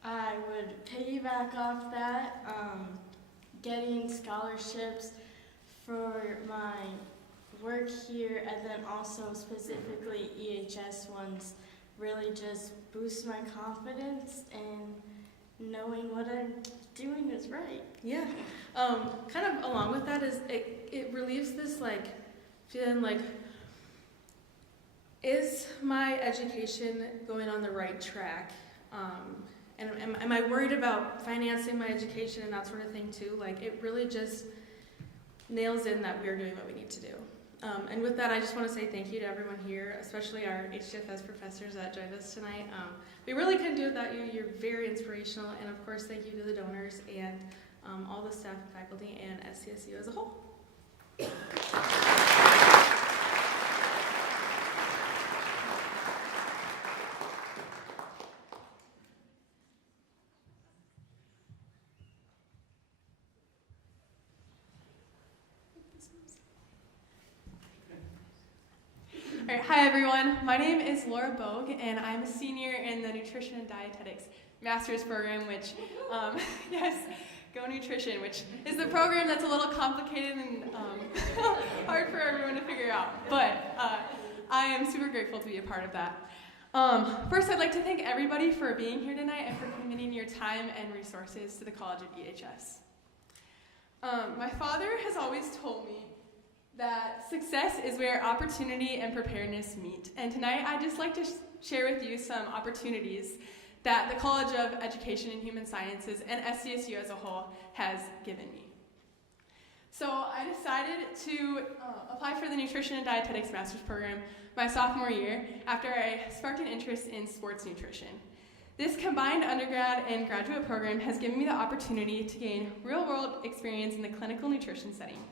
I would piggyback off that. Getting scholarships for my work here, and then also specifically EHS ones, really just boosts my confidence and knowing what I'm doing is right. Yeah. Kind of along with that is it relieves this like feeling like, is my education going on the right track? And am I worried about financing my education and that sort of thing too? Like it really just nails in that we're doing what we need to do. And with that, I just want to say thank you to everyone here, especially our HGFS professors that joined us tonight. We really couldn't do it without you. You're very inspirational. And of course, thank you to the donors and all the staff and faculty and SDSU as a whole. All right, hi everyone. My name is Laura Bogue, and I'm a senior in the Nutrition and Dietetics Master's Program, which, yes, Go Nutrition, which is the program that's a little complicated and hard for everyone to figure out. But I am super grateful to be a part of that. First, I'd like to thank everybody for being here tonight and for committing your time and resources to the College of EHS. My father has always told me that success is where opportunity and preparedness meet. And tonight, I'd just like to share with you some opportunities that the College of Education and Human Sciences and SDSU as a whole has given me. So I decided to apply for the Nutrition and Dietetics Master's Program my sophomore year after I sparked an interest in sports nutrition. This combined undergrad and graduate program has given me the opportunity to gain real-world experience in the clinical nutrition setting.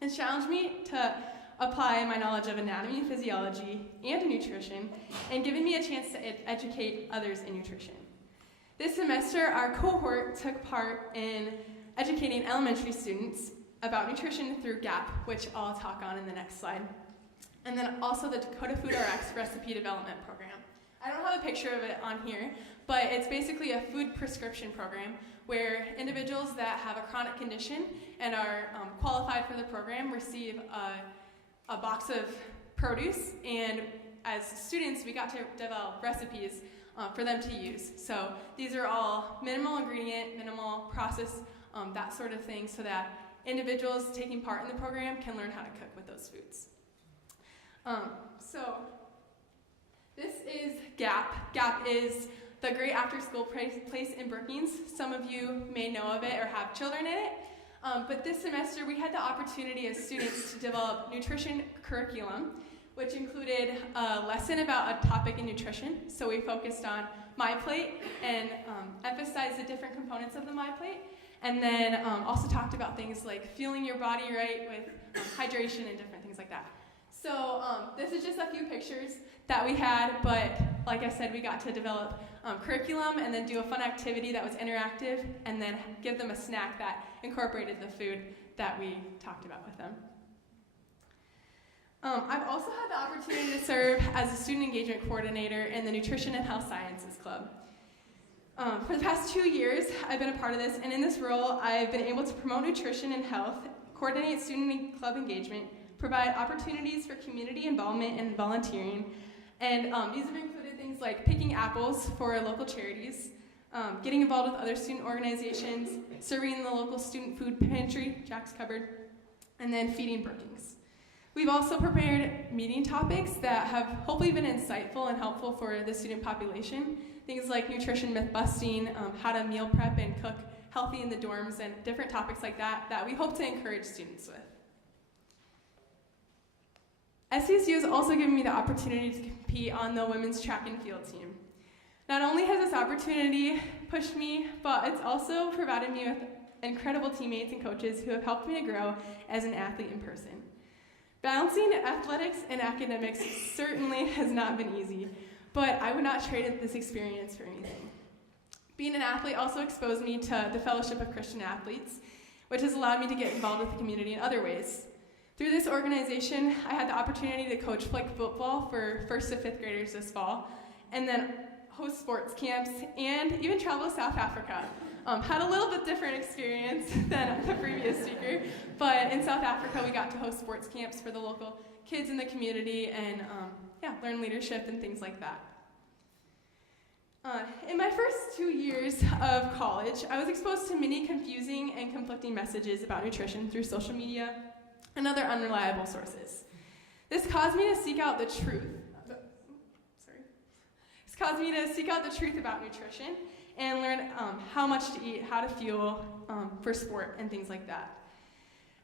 It's challenged me to apply my knowledge of anatomy and physiology and nutrition, and given me a chance to educate others in nutrition. This semester, our cohort took part in educating elementary students about nutrition through GAP, which I'll talk on in the next slide, and then also the Dakota Food RX Recipe Development Program. I don't have a picture of it on here, but it's basically a food prescription program where individuals that have a chronic condition and are qualified for the program receive a box of produce, and as students we got to develop recipes for them to use. So these are all minimal ingredient, minimal process, that sort of thing, so that individuals taking part in the program can learn how to cook with those foods. So this is GAP. GAP is the great after-school place in Brookings. Some of you may know of it or have children in it. But this semester we had the opportunity as students to develop nutrition curriculum, which included a lesson about a topic in nutrition. So we focused on My Plate and emphasized the different components of the My Plate, and then also talked about things like fueling your body right with hydration and different things like that. So this is just a few pictures that we had, but like I said, we got to develop curriculum and then do a fun activity that was interactive, and then give them a snack that incorporated the food that we talked about with them. I've also had the opportunity to serve as a student engagement coordinator in the Nutrition and Health Sciences Club. For the past 2 years, I've been a part of this, and in this role, I've been able to promote nutrition and health, coordinate student and club engagement, provide opportunities for community involvement and volunteering, and these have included things like picking apples for local charities, getting involved with other student organizations, serving in the local student food pantry, Jack's Cupboard, and then feeding Brookings. We've also prepared meeting topics that have hopefully been insightful and helpful for the student population. Things like nutrition myth busting, how to meal prep and cook healthy in the dorms, and different topics like that that we hope to encourage students with. SDSU has also given me the opportunity to compete on the women's track and field team. Not only has this opportunity pushed me, but it's also provided me with incredible teammates and coaches who have helped me to grow as an athlete in person. Balancing athletics and academics certainly has not been easy, but I would not trade this experience for anything. Being an athlete also exposed me to the Fellowship of Christian Athletes, which has allowed me to get involved with the community in other ways. Through this organization, I had the opportunity to coach flag football for 1st to 5th graders this fall, and then host sports camps, and even travel to South Africa. Had a little bit different experience than the previous speaker, but in South Africa we got to host sports camps for the local kids in the community and learn leadership and things like that. In my first 2 years of college, I was exposed to many confusing and conflicting messages about nutrition through social media and other unreliable sources. This caused me to seek out the truth. This caused me to seek out the truth about nutrition and learn how much to eat, how to fuel for sport, and things like that.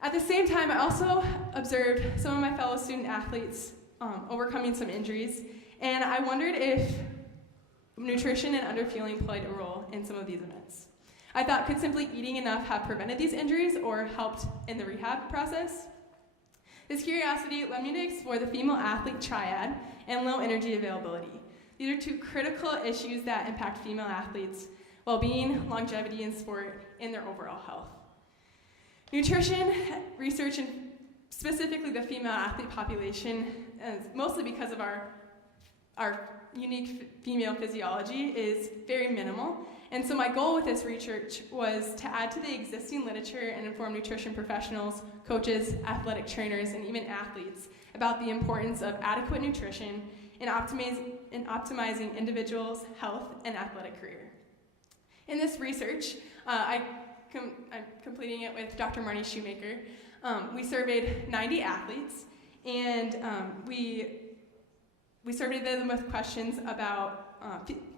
At the same time, I also observed some of my fellow student athletes overcoming some injuries, and I wondered if nutrition and underfueling played a role in some of these events. I thought, could simply eating enough have prevented these injuries or helped in the rehab process? This curiosity led me to explore the female athlete triad and low energy availability. These are two critical issues that impact female athletes' well-being, longevity in sport, and their overall health. Nutrition research, and specifically the female athlete population, mostly because of our unique female physiology, is very minimal. And so my goal with this research was to add to the existing literature and inform nutrition professionals, coaches, athletic trainers, and even athletes about the importance of adequate nutrition in optimizing individuals' health and athletic career. In this research, I'm completing it with Dr. Marnie Shoemaker. We surveyed 90 athletes, and we surveyed them with questions about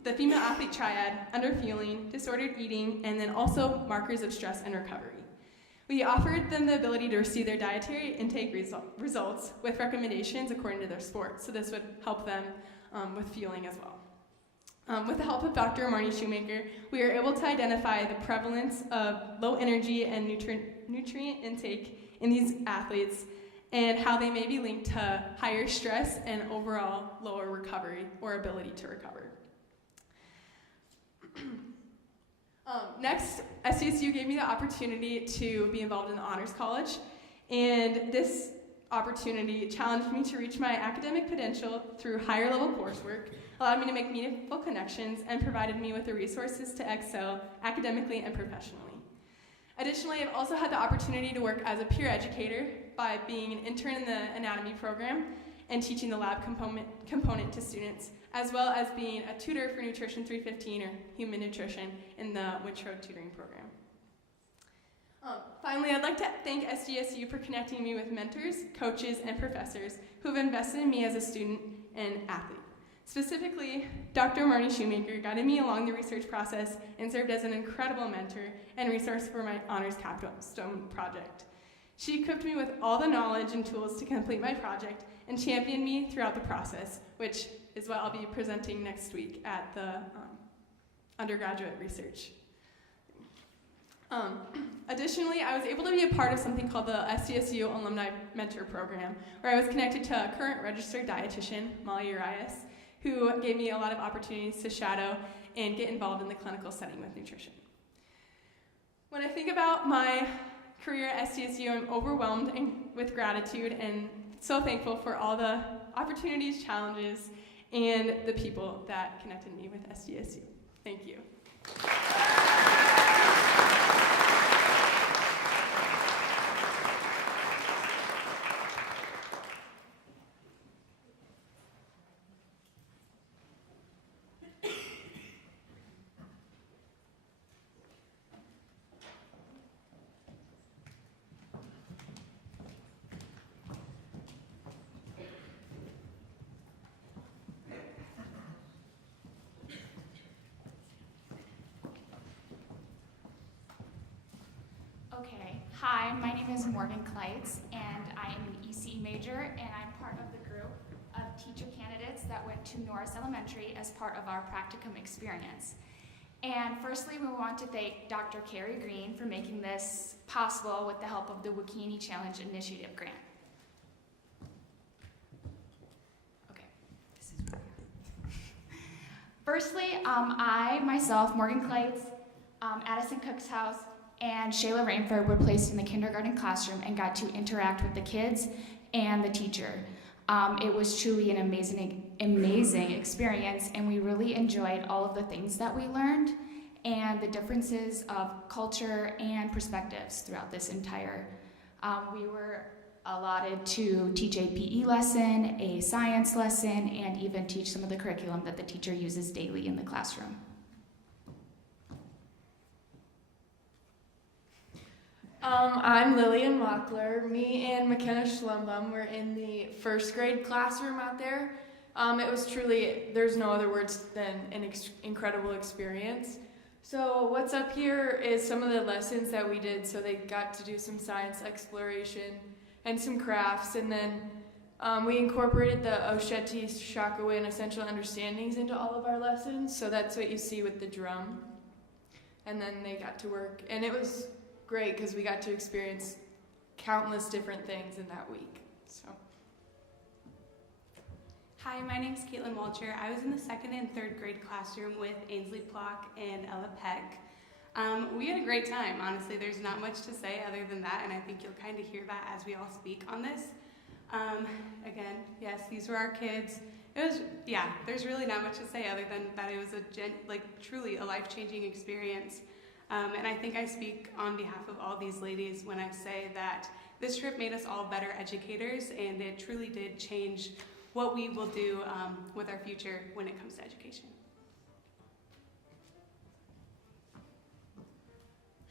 the female athlete triad, underfueling, disordered eating, and then also markers of stress and recovery. We offered them the ability to receive their dietary intake results with recommendations according to their sport, so this would help them with fueling as well. With the help of Dr. Marnie Shoemaker, we were able to identify the prevalence of low energy and nutrient intake in these athletes and how they may be linked to higher stress and overall lower recovery or ability to recover. Next, SDSU gave me the opportunity to be involved in the Honors College, and this opportunity challenged me to reach my academic potential through higher level coursework, allowed me to make meaningful connections, and provided me with the resources to excel academically and professionally. Additionally, I've also had the opportunity to work as a peer educator by being an intern in the anatomy program and teaching the lab component to students, as well as being a tutor for Nutrition 315 or Human Nutrition in the Wintrow tutoring program. Finally, I'd like to thank SDSU for connecting me with mentors, coaches, and professors who have invested in me as a student and athlete. Specifically, Dr. Marty Shoemaker guided me along the research process and served as an incredible mentor and resource for my honors capstone project. She equipped me with all the knowledge and tools to complete my project and championed me throughout the process, which is what I'll be presenting next week at the undergraduate research. Additionally, I was able to be a part of something called the SDSU Alumni Mentor Program, where I was connected to a current registered dietitian, Molly Urias, who gave me a lot of opportunities to shadow and get involved in the clinical setting with nutrition. When I think about my career at SDSU, I'm overwhelmed with gratitude and so thankful for all the opportunities, challenges, and the people that connected me with SDSU. Thank you. Okay, hi, my name is Morgan Kleitz, and I am an ECE major, and I'm part of the group of teacher candidates that went to Norris Elementary as part of our practicum experience. And firstly, we want to thank Dr. Carrie Green for making this possible with the help of the Wikini Challenge Initiative grant. Okay, this is where we are. Firstly, I, myself, Morgan Kleitz, Addison Cook's house, and Shayla Rainford were placed in the kindergarten classroom and got to interact with the kids and the teacher. It was truly an amazing experience, and we really enjoyed all of the things that we learned and the differences of culture and perspectives throughout this entire. We were allotted to teach a PE lesson, a science lesson, and even teach some of the curriculum that the teacher uses daily in the classroom. I'm Lillian Mockler. Me and McKenna Schlumbum were in the first grade classroom out there. It was truly, there's no other words than an incredible experience. So what's up here is some of the lessons that we did. So they got to do some science exploration and some crafts, and then we incorporated the Osheti Shakawin essential understandings into all of our lessons. So that's what you see with the drum. And then they got to work, and it was great because we got to experience countless different things in that week. So. Hi, my name's Caitlin Walcher. I was in the second and third grade classroom with Ainsley Plock and Ella Peck. We had a great time, honestly. There's not much to say other than that, and I think you'll kind of hear that as we all speak on this. Again, yes, these were our kids. It was, yeah, there's really not much to say other than that it was truly a life-changing experience. And I think I speak on behalf of all these ladies when I say that this trip made us all better educators, and it truly did change what we will do with our future when it comes to education.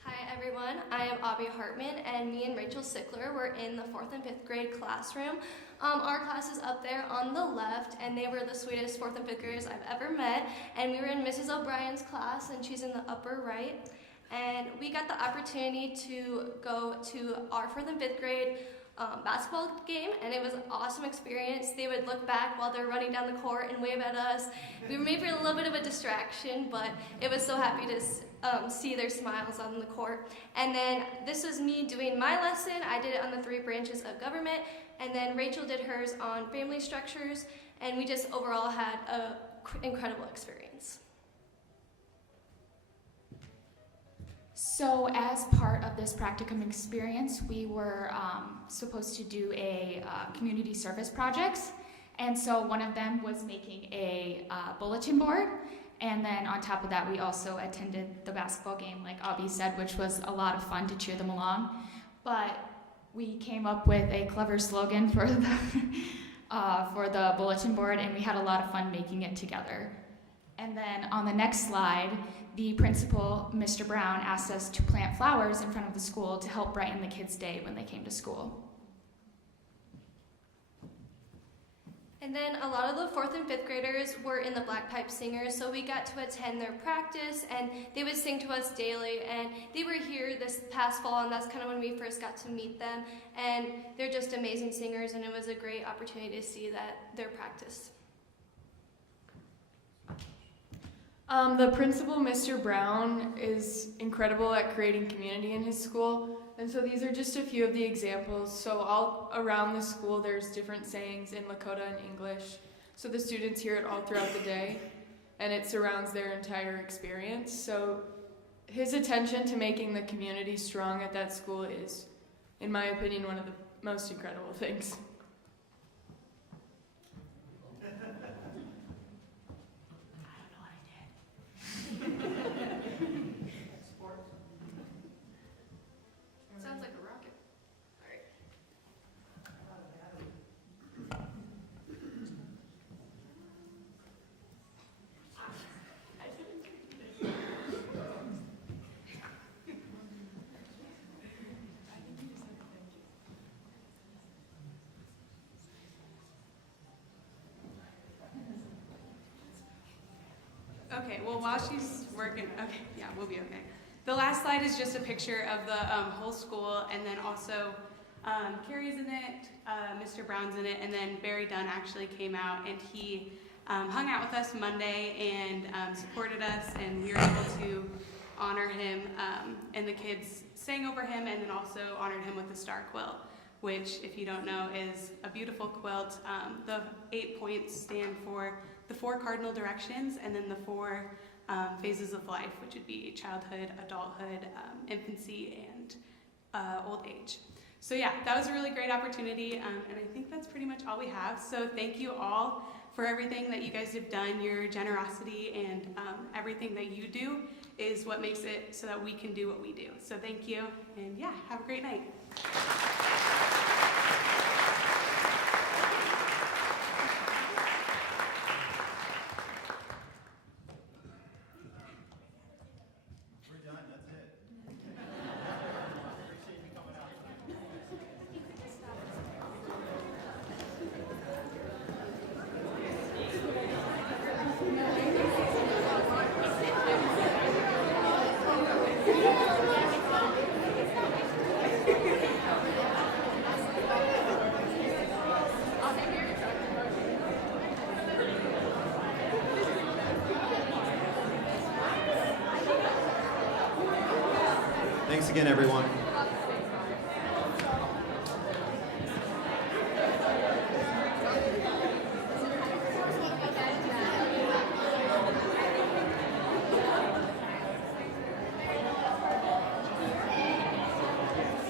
Hi everyone, I am Abby Hartman, and me and Rachel Sickler were in the 4th and 5th grade classroom. Our class is up there on the left, and they were the sweetest 4th and 5th graders I've ever met. And we were in Mrs. O'Brien's class, and she's in the upper right. And we got the opportunity to go to our 4th and 5th grade basketball game, and it was an awesome experience. They would look back while they're running down the court and wave at us. We were maybe a little bit of a distraction, but it was so happy to see their smiles on the court. And then this was me doing my lesson. I did it on the 3 branches of government, and then Rachel did hers on family structures, and we just overall had an incredible experience. So as part of this practicum experience, we were supposed to do a community service projects. And so one of them was making a bulletin board. And then on top of that, we also attended the basketball game, like Abby said, which was a lot of fun to cheer them along. But we came up with a clever slogan for the bulletin board, and we had a lot of fun making it together. And then on the next slide, the principal, Mr. Brown, asked us to plant flowers in front of the school to help brighten the kids' day when they came to school. And then a lot of the 4th and 5th graders were in the Black Pipe Singers, so we got to attend their practice, and they would sing to us daily, and they were here this past fall, and that's kind of when we first got to meet them, and they're just amazing singers, and it was a great opportunity to see their practice. The principal, Mr. Brown, is incredible at creating community in his school. And so these are just a few of the examples. So all around the school, there's different sayings in Lakota and English. So the students hear it all throughout the day, and it surrounds their entire experience. So his attention to making the community strong at that school is, in my opinion, one of the most incredible things. Sounds like a rocket. All right. Okay, well, while she's working, okay, yeah, we'll be okay. The last slide is just a picture of the whole school, and then also Carrie's in it, Mr. Brown's in it, and then Barry Dunn actually came out, and he hung out with us Monday and supported us, and we were able to honor him, and the kids sang over him, and then also honored him with the star quilt, which, if you don't know, is a beautiful quilt. The 8 points stand for the 4 cardinal directions, and then the 4 phases of life, which would be childhood, adulthood, infancy, and old age. So yeah, that was a really great opportunity, and I think that's pretty much all we have. So thank you all for everything that you guys have done. Your generosity and everything that you do is what makes it so that we can do what we do. So thank you, and yeah, have a great night. Thanks again, everyone.